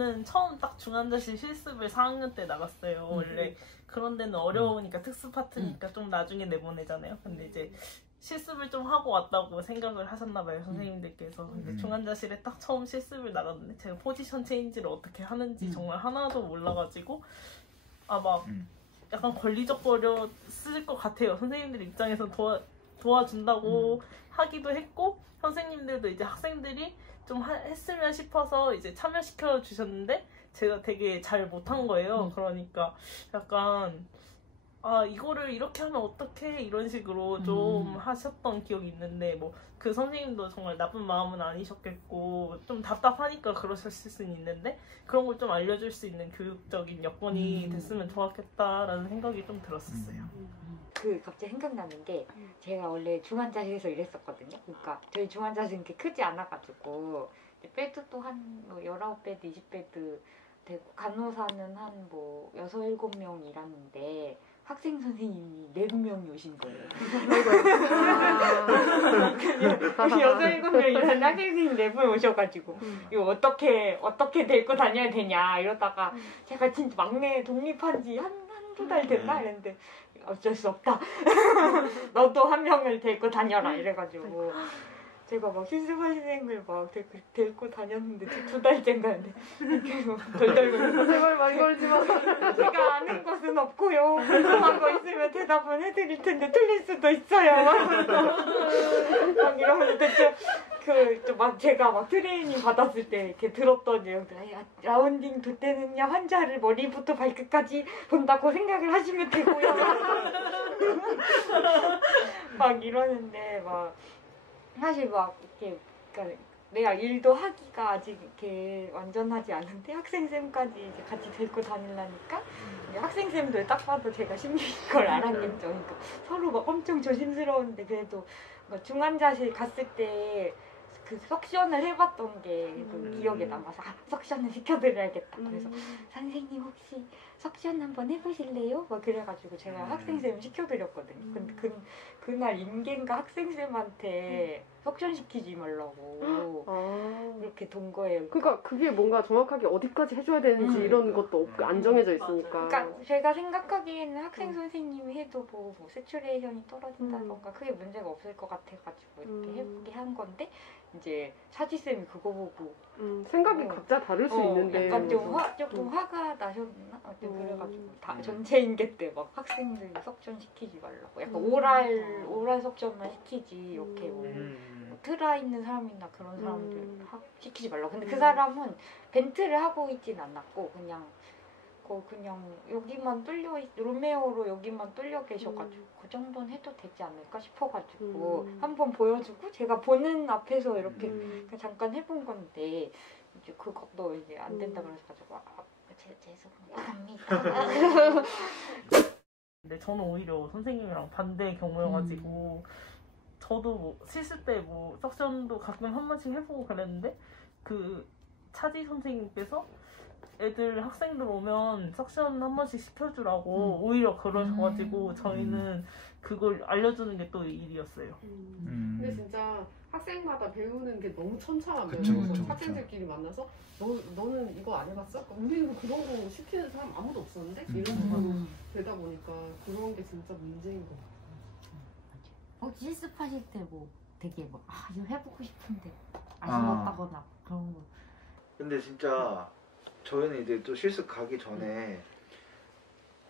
저는 처음 딱 중환자실 실습을 4학년 때 나갔어요. 원래 그런 데는 어려우니까 특수 파트니까 좀 나중에 내보내잖아요. 근데 이제 실습을 좀 하고 왔다고 생각을 하셨나봐요, 선생님들께서. 근데 중환자실에 딱 처음 실습을 나갔는데 제가 포지션 체인지를 어떻게 하는지 정말 하나도 몰라가지고 막 약간 걸리적거려 쓸 것 같아요. 선생님들 입장에서 도와준다고 하기도 했고, 선생님들도 이제 학생들이 좀 했으면 싶어서 이제 참여시켜 주셨는데 제가 되게 잘 못한 거예요. 그러니까 약간 이거를 이렇게 하면 어떡해 이런 식으로 좀 하셨던 기억이 있는데, 뭐 그 선생님도 정말 나쁜 마음은 아니셨겠고 좀 답답하니까 그러셨을 수는 있는데 그런 걸 좀 알려줄 수 있는 교육적인 여건이 됐으면 좋았겠다라는 생각이 좀 들었었어요. 갑자기 생각나는 게 제가 원래 중환자실에서 일했었거든요. 그러니까 저희 중환자실은 그렇게 크지 않아가지고 베드도 한 19베드, 20베드 되고 간호사는 한 6, 7명 일하는데 학생 선생님이 4명이 오신 거예요. 6, 7명 일하는 학생 선생님 4분 오셔가지고 이거 어떻게 데리고 다녀야 되냐 이러다가 제가 진짜 막내 독립한 지 한두 달 됐나 이랬는데 어쩔 수 없다. 너도 한 명을 데리고 다녀라 이래가지고 제가 막 실습하시는 걸 데리고 다녔는데 2달째인가는데 계속 덜덜거리면서 제발 많이 걸지 마. 제가 아는 것은 없고요. 궁금한 거 있으면 대답은 해드릴 텐데 틀릴 수도 있어요. 막 이러면서 대체 제가 막 트레이닝 받았을 때 이렇게 들었던 내용들, 라운딩 도 때는요 환자를 머리부터 발끝까지 본다고 생각을 하시면 되고요. 막 이러는데 사실 그러니까 내가 일도 하기가 아직 이렇게 완전하지 않은데 학생쌤까지 이제 같이 데리고 다니려니까 학생쌤들 딱 봐도 제가 신기한 걸 알았겠죠. 그러니까 서로 엄청 조심스러운데 그래도 중환자실 갔을 때 그 석션을 해봤던 게 기억에 남아서 석션을 시켜드려야겠다. 그래서 선생님 혹시 석션 한번 해보실래요? 그래가지고 제가 학생쌤 시켜드렸거든요. 근데 그날 임계인가 학생쌤한테 석션 시키지 말라고 그렇게 돈 거예요. 그러니까 그게 뭔가 정확하게 어디까지 해줘야 되는지 이런 것도 안 정해져 있으니까. 그러니까 제가 생각하기에는 학생 선생님이 해도 뭐 세츄레이션이 떨어진다던가 크게 문제가 없을 것 같아가지고 이렇게 해보게 한 건데 이제 사지쌤이 그거 보고 생각이 각자 다를 수 있는데 약간 조금 화가 나셨나? 그래가지고 전체 임계 때 학생들 석션 시키지 말라고 약간 오랄 석션만 시키지 이렇게 트라 있는 사람이나 그런 사람들 시키지 말라고. 근데 그 사람은 벤트를 하고 있진 않았고 그냥 여기만 로메오로 여기만 뚫려 계셔가지고 그 정도는 해도 되지 않을까 싶어가지고 한번 보여주고 제가 보는 앞에서 이렇게 잠깐 해본 건데 이제 그것도 이제 안 된다 그래가지고 죄송합니다. 근데 저는 오히려 선생님이랑 반대의 경우여가지고 저도 실습 때 석션도 가끔 한 번씩 해보고 그랬는데 그 차지 선생님께서 학생들 오면 석션 한 번씩 시켜주라고 오히려 그러셔가지고 저희는 그걸 알려주는 게 또 일이었어요. 근데 진짜 학생마다 배우는 게 너무 천차만별이어서 학생들끼리 만나서 너는 이거 안 해봤어? 우리는 그런 거 시키는 사람 아무도 없었는데? 이런 식으로 되다 보니까 그런 게 진짜 문제인 것 같아요. 실습하실 때 되게 이거 해보고 싶은데 아쉬웠다거나 그런 거. 근데 진짜 저희는 이제 또 실습 가기 전에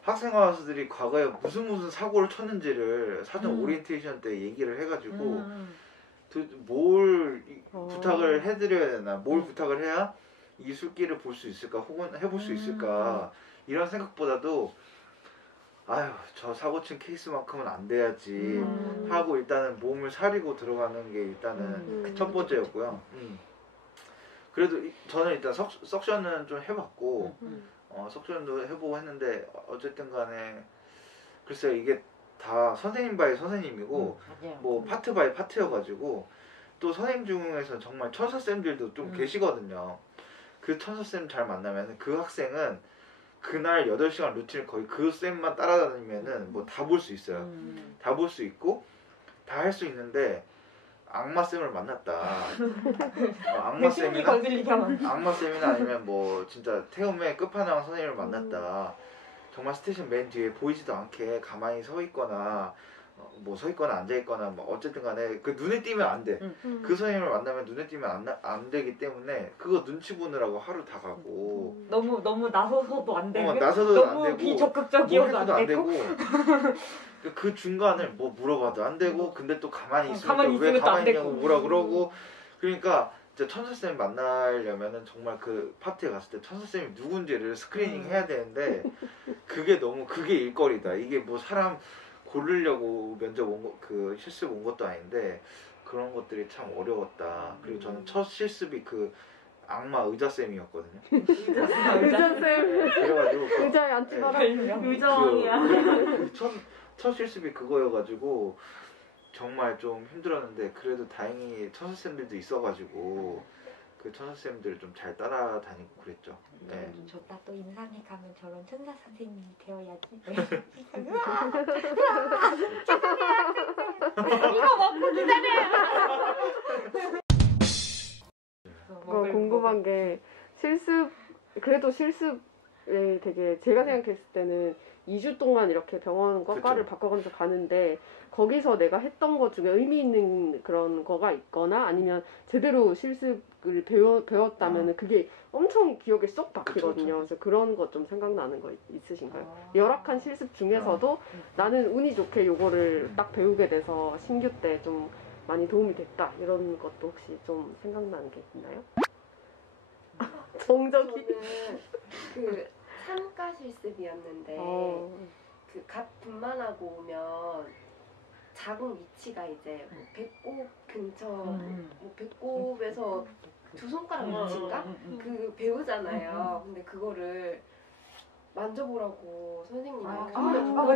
학생 가수들이 과거에 무슨 사고를 쳤는지를 사전 오리엔테이션 때 얘기를 해가지고 뭘 부탁을 해드려야 되나, 뭘 부탁을 해야 이 술기를 볼 수 있을까, 혹은 해볼 수 있을까, 이런 생각보다도 저 사고 친 케이스만큼은 안 돼야지 하고 일단은 몸을 사리고 들어가는 게 일단은 첫 번째였고요. 그래도 저는 일단 석션은 좀 해봤고 석션도 해보고 했는데 어쨌든 간에 글쎄요, 이게 다 선생님 바이 선생님이고 파트 바이 파트여가지고 또 선생님 중에서 정말 천사쌤들도 좀 계시거든요. 그 천사쌤 잘 만나면 그 학생은 그날 8시간 루틴을 거의 그 쌤만 따라다니면은 다 볼 수 있어요. 다 볼 수 있고 다 할 수 있는데 악마쌤을 만났다. 신기 건들리게 하면 악마쌤이나 아니면 뭐 진짜 태움의 끝판왕 선생님을 만났다. 정말 스테이션 맨 뒤에 보이지도 않게 가만히 서 있거나 뭐 서 있거나 앉아 있거나 뭐 어쨌든 간에 그 눈에 띄면 안 돼. 그 선생님을 만나면 눈에 띄면 안 되기 때문에 그거 눈치 보느라고 하루 다 가고 너무 나서서도 안 되고 나서도 너무 안 되고 비적극적이어도 뭐 안 되고 그 중간을 뭐 물어봐도 안 되고 근데 또 가만히 있으니까 가만히 왜 있으니까 가만히 안 있냐고 되고. 뭐라 그러고 그러니까 진짜 천사쌤 만나려면은 정말 그 파티에 갔을 때 천사쌤이 누군지를 스크리닝 해야 되는데 그게 일거리다. 이게 뭐 사람 고르려고 면접 그 실습 온 것도 아닌데 그런 것들이 참 어려웠다. 그리고 저는 첫 실습이 그 악마 의자쌤이었거든요. 의자쌤. 그래가지고 의자에 앉지 마라. 의자왕이야. 첫 실습이 그거여가지고 정말 좀 힘들었는데 그래도 다행히 천사쌤들도 있어가지고 그 천사쌤들 좀 잘 따라다니고 그랬죠. 네. 좋다. 또 인상에 가면 저런 천사 선생님이 되어야지. 이거 먹고 기다려요. 궁금한 게 그래도 실습에 되게 제가 생각했을 때는 2주 동안 이렇게 병원과 그쵸. 과를 바꿔가면서 가는데 거기서 내가 했던 것 중에 의미 있는 그런 거가 있거나 아니면 제대로 실습을 배웠다면 그게 엄청 기억에 쏙 박히거든요. 그래서 그런 것 좀 생각나는 거 있으신가요? 열악한 실습 중에서도 나는 운이 좋게 요거를 딱 배우게 돼서 신규 때 좀 많이 도움이 됐다 이런 것도 혹시 좀 생각나는 게 있나요? 정적이 저는 그 산과 실습이었는데 그 갓 분만하고 오면 자궁 위치가 이제 뭐 배꼽 근처 뭐 배꼽에서 두 손가락 위치인가 그 배우잖아요. 근데 그거를 만져보라고 선생님이 맞아요.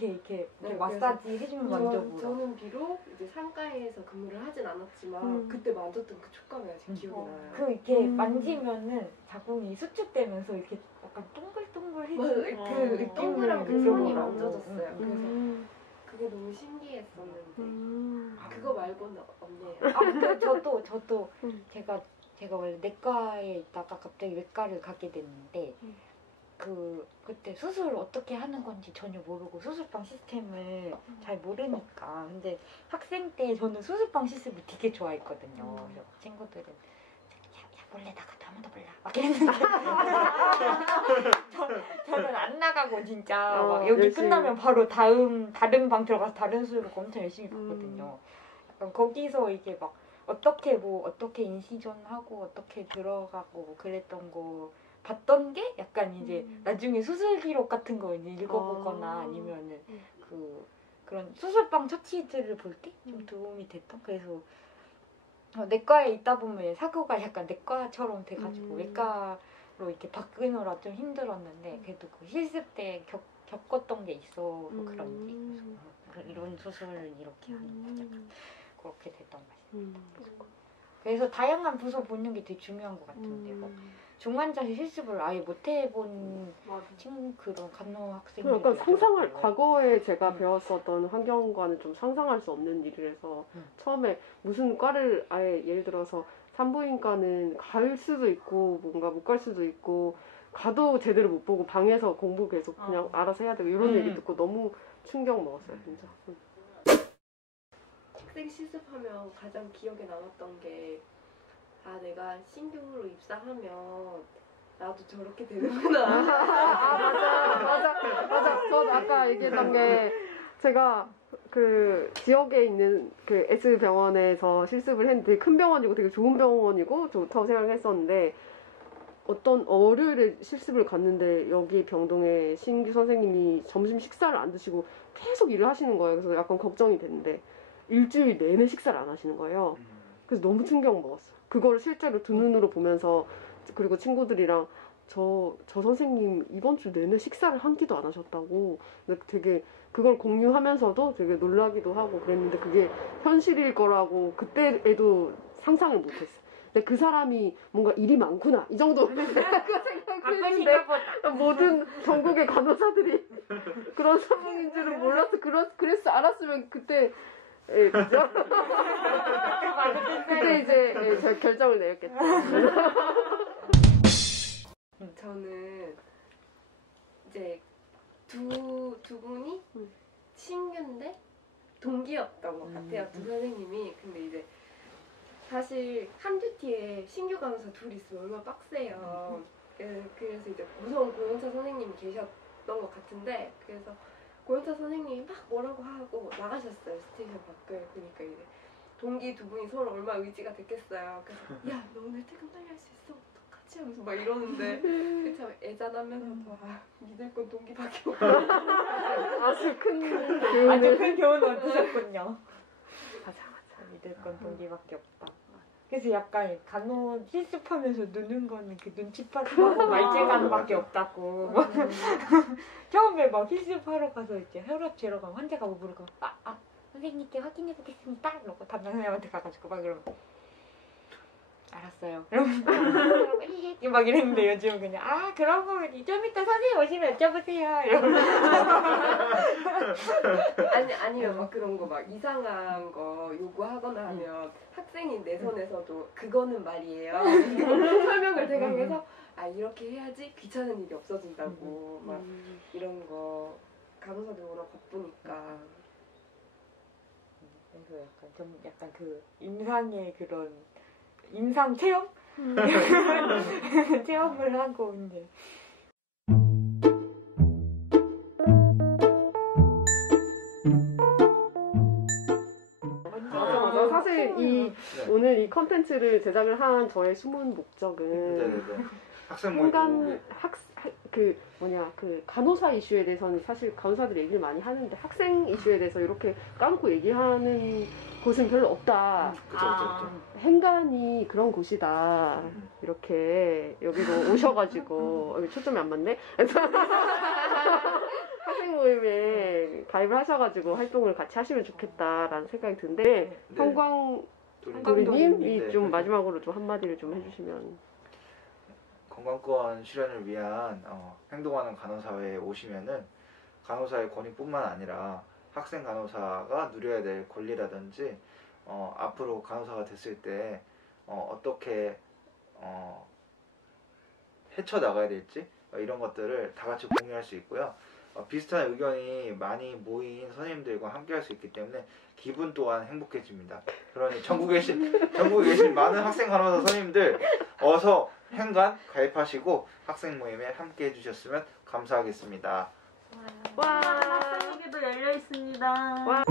이렇게 네, 마사지 해주면 만져보라. 저는 비록 이제 상가에서 근무를 하진 않았지만 그때 만졌던 그 촉감이 아직 기억이 나요. 그 이렇게 만지면은 자궁이 수축되면서 이렇게 약간 동글동글해지는 그 동그란 그 느낌을 손이 만져졌어요. 그래서 그게 너무 신기했었는데 그거 말고는 없네요. 저도 제가 원래 내과에 있다가 갑자기 외과를 가게 됐는데 그때 수술을 어떻게 하는 건지 전혀 모르고 수술방 시스템을 잘 모르니까 근데 학생 때 저는 수술방 시스템을 되게 좋아했거든요. 그래서 친구들은 야 몰래 나가도 아무도 몰라 막 이랬는데 저는 안 나가고 진짜 막 여기 열심히. 끝나면 바로 다른 방 들어가서 다른 수술 보고 엄청 열심히 봤거든요. 약간 거기서 이게 막 어떻게 인시전하고 어떻게 들어가고 뭐 그랬던 거 봤던 게 약간 이제 나중에 수술 기록 같은 거 이제 읽어보거나 아니면은 그런 수술방 처치들을 볼 때 좀 도움이 됐던. 그래서 내과에 있다 보면 사고가 약간 내과처럼 돼가지고 외과로 이렇게 바꾸느라 좀 힘들었는데 그래도 그 실습 때 겪었던 게 있어서 그런지 이런 수술을 이렇게 하는 거죠. 그렇게 됐던 것 같아요. 그래서 다양한 부서 보는 게 되게 중요한 것 같은데요. 중환자실 실습을 아예 못 해본 그런 간호 학생들 약간 과거에 제가 배웠었던 환경과는 좀 상상할 수 없는 일이라서 처음에 무슨 과를 아예 예를 들어서 산부인과는 갈 수도 있고 뭔가 못 갈 수도 있고 가도 제대로 못 보고 방에서 공부 계속 그냥 알아서 해야 되고 이런 얘기 듣고 너무 충격 먹었어요 진짜. 학생 실습하면 가장 기억에 남았던 게 내가 신규로 입사하면 나도 저렇게 되는구나. 맞아. 저 아까 얘기했던 게 제가 그 지역에 있는 그 S병원에서 실습을 했는데 되게 큰 병원이고 되게 좋은 병원이고 좋다고 생각했었는데 어떤 월요일에 실습을 갔는데 여기 병동에 신규 선생님이 점심 식사를 안 드시고 계속 일을 하시는 거예요. 그래서 약간 걱정이 됐는데 일주일 내내 식사를 안 하시는 거예요. 그래서 너무 충격 먹었어요. 그걸 실제로 두 눈으로 보면서 그리고 친구들이랑 저 선생님 이번 주 내내 식사를 한 끼도 안 하셨다고. 근데 되게 그걸 공유하면서도 되게 놀라기도 하고 그랬는데 그게 현실일 거라고 그때에도 상상을 못했어요. 근데 그 사람이 뭔가 일이 많구나 이 정도 생각을 했는데 모든 전국의 간호사들이 그런 상황인 줄은 몰라서 알았으면 그때 예, 그죠? 그때 이제 예, 제가 결정을 내렸겠죠. 저는 이제 두 분이 신규인데 동기였던 것 같아요. 두 선생님이. 근데 이제 사실 한 듀티에 신규 간호사 둘이 있으면 얼마나 빡세요. 그래서 이제 무서운 고용차 선생님이 계셨던 것 같은데, 그래서 고용차 선생님이 막 뭐라고 하고 나가셨어요, 스테이션 밖을. 그러니까 이제 동기 두 분이 서로 얼마나 의지가 됐겠어요. 그래서 야, 너 오늘 퇴근 빨리 할 수 있어? 어떡하지? 하면서 막 이러는데 참 애잔하면서도 믿을 건 동기밖에 없고. 아주 큰 교훈을 얻으셨군요. 맞아. 믿을 건 동기밖에 없다. 그래서 약간 간호 실습하면서 노는 거는 그 눈치파트하고 말재간밖에 없다고. 처음에 막 실습하러 가서 이제 혈압 재러 가면 환자가 뭐 물어보고 선생님께 확인해 보겠습니다. 이러고 담당 선생님한테 가가지고 막 이러면 알았어요. 이러면서 막 이랬는데 요즘은 그냥 그런 거면 좀 이따 선생님 오시면 여쭤보세요. 이러면서 아니면 막 그런 거 막 이상한 거 요구하거나 하면 학생이 내 손에서도 그거는 말이에요. 설명을 대강해서 이렇게 해야지 귀찮은 일이 없어진다고 막 이런 거 간호사들 워낙 바쁘니까. 그래서 약간 그 임상의 그런 임상 체험? 체험을 하고 이제 맞아. 사실 오늘 이 컨텐츠를 제작을 한 저의 숨은 목적은 학생 모임 그 간호사 이슈에 대해서는 사실 간호사들이 얘기를 많이 하는데 학생 이슈에 대해서 이렇게 까놓고 얘기하는 곳은 별로 없다. 그쵸. 행간이 그런 곳이다. 이렇게 여기로 오셔가지고 여기 초점이 안 맞네. 학생 모임에 가입을 하셔가지고 활동을 같이 하시면 좋겠다라는 생각이 드는데 한광 도리님이 좀 마지막으로 좀 한마디를 좀 해주시면. 건강권 실현을 위한 행동하는 간호사회에 오시면은 간호사의 권위뿐만 아니라 학생 간호사가 누려야 될 권리라든지 앞으로 간호사가 됐을 때 어떻게 헤쳐나가야 될지 이런 것들을 다 같이 공유할 수 있고요. 비슷한 의견이 많이 모인 선생님들과 함께 할 수 있기 때문에 기분 또한 행복해집니다. 그러니 전국에 계신 많은 학생 간호사 선생님들 어서 행간 가입하시고 학생 모임에 함께 해주셨으면 감사하겠습니다. 학생회도 열려 있습니다. 와.